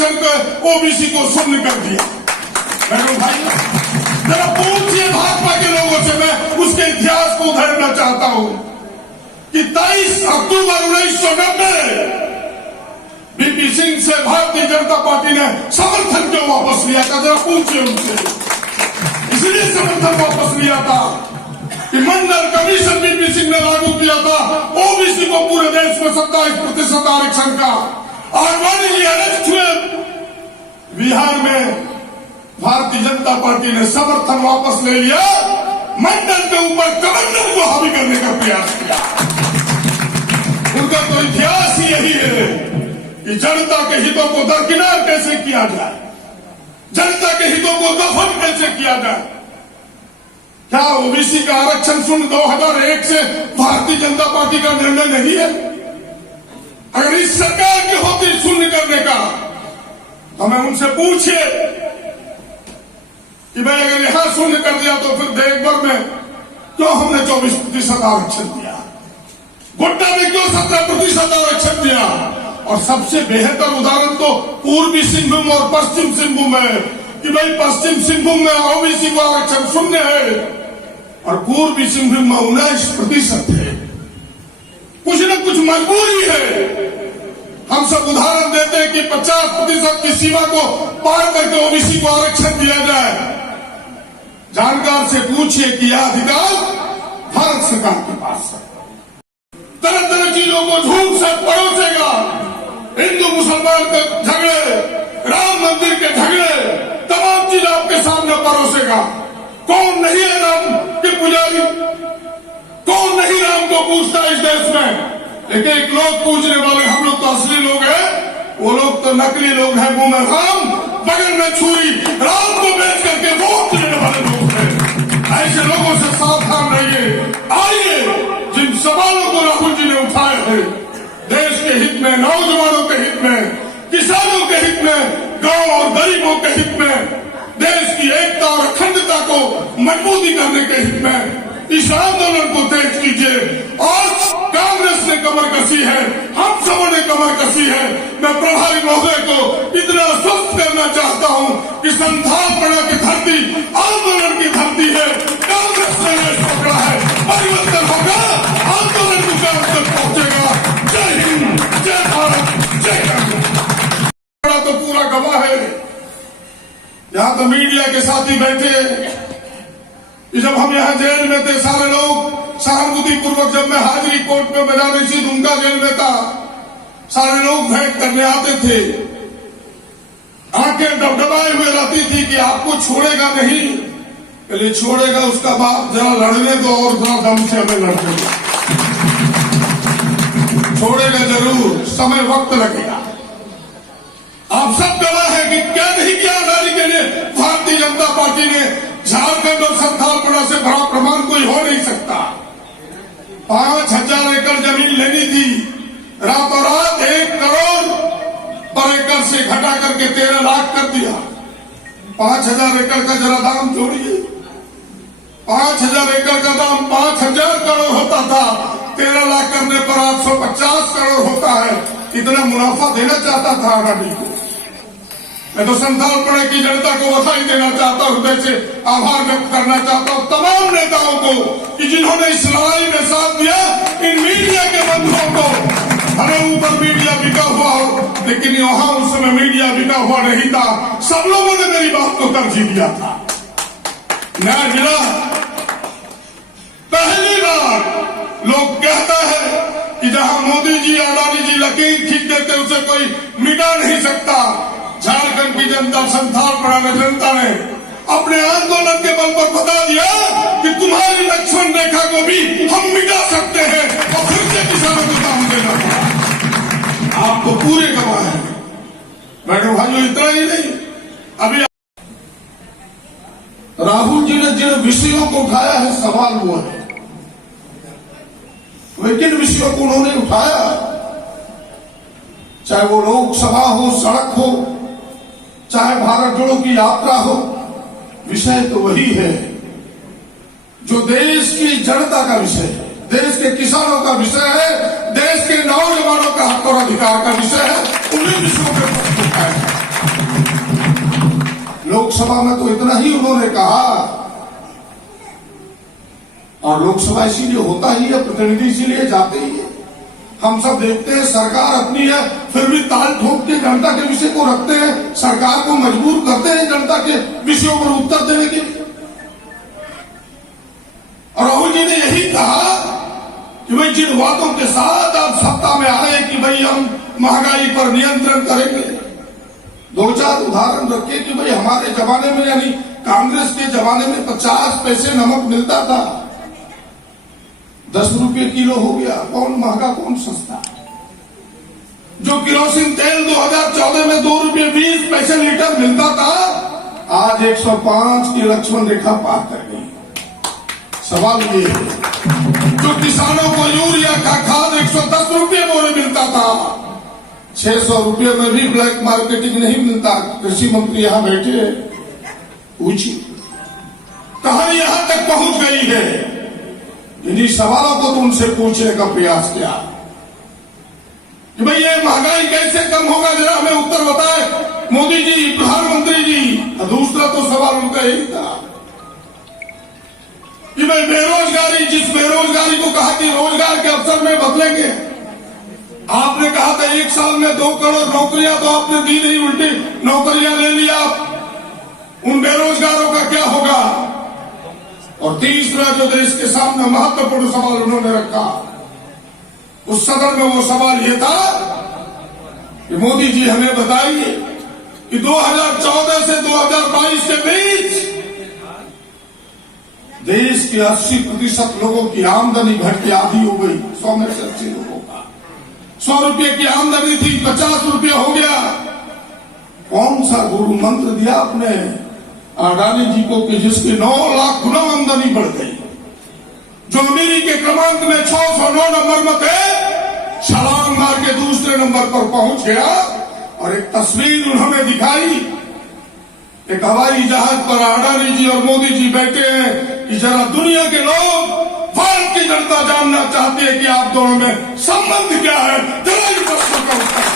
आरक्षण को ओबीसी को शून्य कर दिया। मैडम भाई जरा पूछिए भाजपा के लोगों से, मैं उसके इतिहास को उधेड़ना चाहता हूं कि 23 अक्टूबर 1990 बीपी सिंह से भारतीय जनता पार्टी ने समर्थन क्यों वापस लिया था, जरा पूछिए उनसे। इसलिए समर्थन वापस लिया था कि मंडल कमीशन बीपी सिंह ने लागू किया था ओबीसी को पूरे देश में 27% आरक्षण का। और मान लीजिए अरेस्ट हुए बिहार में, भारतीय जनता पार्टी ने समर्थन वापस ले लिया, मंडल के ऊपर कमिश्नर को हावी करने का प्रयास किया। उनका तो इतिहास ही यही है कि जनता के हितों को दरकिनार कैसे किया जाए, जनता के हितों को दफन कैसे किया जाए। क्या ओबीसी का आरक्षण शून्य 2001 से भारतीय जनता पार्टी का निर्णय नहीं है? अगर इस सरकार की होती शून्य करने का, तो हमें उनसे पूछिए कि भाई अगर यहां शून्य कर दिया तो फिर देशभर में क्यों हमने 24% आरक्षण दिया, गोड्डा में क्यों 17% आरक्षण दिया। और सबसे बेहतर उदाहरण तो पूर्वी सिंहभूम और पश्चिम सिंहभूम है कि भाई पश्चिम सिंहभूम में ओबीसी को आरक्षण शून्य है और पूर्वी सिंहभूम में 19% है। कुछ न कुछ मजबूरी है। हम सब उदाहरण देते हैं कि 50% की सीमा को पार करके ओबीसी को आरक्षण दिया जाए। जानकार से पूछिए कि यह अधिकार भारत सरकार के पास है। तरह तरह चीजों को झूठ से परोसेगा, हिंदू मुसलमान के झगड़े, राम मंदिर के झगड़े, तमाम चीज आपके सामने परोसेगा। कौन नहीं है राम के पुजारी, कौन नहीं राम को पूछता इस देश में। लेकिन एक लोग पूछने वाले, हम लोग तो असली लोग हैं, वो लोग तो नकली लोग हैं। मुंह में राम, बगल में छुरी, राम को बेच करके वोट लेने वाले लोग हैं। ऐसे लोगों से सावधान रहिए। आइए, जिन सवालों को राहुल जी ने उठाए हैं, देश के हित में, नौजवानों के हित में, किसानों के हित में, गांव और गरीबों के हित में, देश की एकता और अखंडता को मजबूती करने के हित में इस आंदोलन को तेज कीजिए। आज कांग्रेस ने कमर कसी है, हम सबों ने कमर कसी है। मैं प्रभारी महोदय को इतना स्वस्थ करना चाहता हूं कि संथालपना की धरती आंदोलन की धरती है। कांग्रेस ने यह पकड़ा है, परिवर्तन होगा, आंदोलन विकास तक पहुंचेगा। जय हिंद, जय भारत, जय कांग्रेस। तो पूरा गवाह है। यहां तो मीडिया के साथी बैठे हैं। जब हम यहाँ जेल में थे, सारे लोग सहानुभूति पूर्वक, जब मैं हाजिरी कोर्ट में बजा रही थी, उनका जेल में था, सारे लोग भेंट करने आते थे। आंखें डबडबाए हुए रहती थी कि आपको छोड़ेगा नहीं। पहले छोड़ेगा, उसका बाप जरा लड़ने दो और जरा दम से हमें लड़ने दो। छोड़ेगा जरूर, समय वक्त लगेगा। आप सब गवाह है कि क्या नहीं किया आजादी के लिए भारतीय जनता पार्टी ने। झारखंड और संथालपना से बड़ा प्रमाण कोई हो नहीं सकता। 5000 एकड़ जमीन लेनी थी, रातों रात 1 करोड़ पर एकड़ से घटा करके 13 लाख कर दिया। 5000 एकड़ का जरा दाम जोड़िए। 5000 एकड़ का दाम 5000 करोड़ होता था, 13 लाख करने पर 850 करोड़ होता है। इतना मुनाफा देना चाहता था आजादी को। मैं तो संथालपना की जनता को बधाई देना चाहता हूं, हृदय से आभार व्यक्त करना चाहता हूं तमाम नेताओं को कि जिन्होंने इस लड़ाई में साथ दिया। इन मीडिया के बंधुओं को, हमें ऊपर मीडिया बिका हुआ हो, लेकिन वहां उस समय मीडिया बिका हुआ नहीं था। सब लोगों ने मेरी बात को तरजीह दिया था। न्याय मिला। पहली बार लोग कहता है कि जहां मोदी जी, अडानी जी लकीर खींच देते उसे कोई मिटा नहीं सकता। झारखंड की जनता, संथालपना में जनता ने अपने आंदोलन के बल पर बता दिया कि तुम्हारी लक्ष्मण रेखा को भी हम मिटा सकते हैं और फिर से किसानों को काम देना। आपको पूरे गवाह है। मैडम भाइयों, इतना ही नहीं, अभी राहुल जी ने जिन विषयों को उठाया है, सवाल वो है वे किन विषयों को उन्होंने उठाया। चाहे वो लोकसभा हो, सड़क हो, चाहे भारत जोड़ो की यात्रा हो, विषय तो वही है जो देश की जनता का विषय है, देश के किसानों का विषय है, देश के नौजवानों का हक और अधिकार का विषय है। उन्हीं विषयों पर उठाया। लोकसभा में तो इतना ही उन्होंने कहा, और लोकसभा इसीलिए होता ही है, प्रतिनिधि इसीलिए जाते ही है। हम सब देखते हैं सरकार अपनी है, फिर भी ताल ठोक के जनता के विषय को रखते हैं, सरकार को मजबूर करते हैं जनता के विषयों पर उत्तर देने के लिए। और राहुल जी ने यही कहा कि भाई जिन वादों के साथ आप सत्ता में आए कि भाई हम महंगाई पर नियंत्रण करेंगे, 2-4 उदाहरण रखे कि भाई हमारे जमाने में यानी कांग्रेस के जमाने में 50 पैसे नमक मिलता था, 10 रुपये किलो हो गया। कौन महंगा कौन सस्ता? जो किरोसिन तेल 2014 में 2 रुपये 20 पैसे लीटर मिलता था, आज 105 की लक्ष्मण रेखा पार कर गई। सवाल ये है, जो किसानों को यूरिया का खाद 110 रुपये बोरे मिलता था, 600 रुपये में भी ब्लैक मार्केटिंग नहीं मिलता। कृषि मंत्री यहां बैठे, पूछिए कहानी यहां तक पहुंच गई है। इन्हीं सवालों को तो उनसे पूछने का प्रयास किया कि भाई ये महंगाई कैसे कम होगा, जरा हमें उत्तर बताए मोदी जी, प्रधानमंत्री जी। दूसरा तो सवाल उनका यही था कि भाई बेरोजगारी, जिस बेरोजगारी को कहा कि रोजगार के अवसर में बदलेंगे, आपने कहा था 1 साल में 2 करोड़ नौकरियां तो आपने दी नहीं, उल्टी नौकरियां ले लिया। उन बेरोजगारों का क्या होगा? और तीसरा जो देश के सामने महत्वपूर्ण सवाल उन्होंने रखा, उस सदन में वो सवाल ये था कि मोदी जी हमें बताइए कि 2014 से 2022 के बीच देश के 80% लोगों की आमदनी घट के आधी हो गई। 100 में से 80 लोगों का 100 रुपये की आमदनी थी, 50 रुपये हो गया। कौन सा गुरु मंत्र दिया आपने अडानी जी को कि जिसकी 9 लाख गुना आमदनी बढ़ गई, जो अमीरी के क्रमांक में 609 नंबर में थे, छलांग मार के दूसरे नंबर पर पहुंच गया। और एक तस्वीर उन्होंने दिखाई, एक हवाई जहाज पर अडानी जी और मोदी जी बैठे हैं कि जरा दुनिया के लोग, भारत की जनता जानना चाहती है कि आप दोनों में संबंध क्या है। जरा इस प्रश्न का उत्तर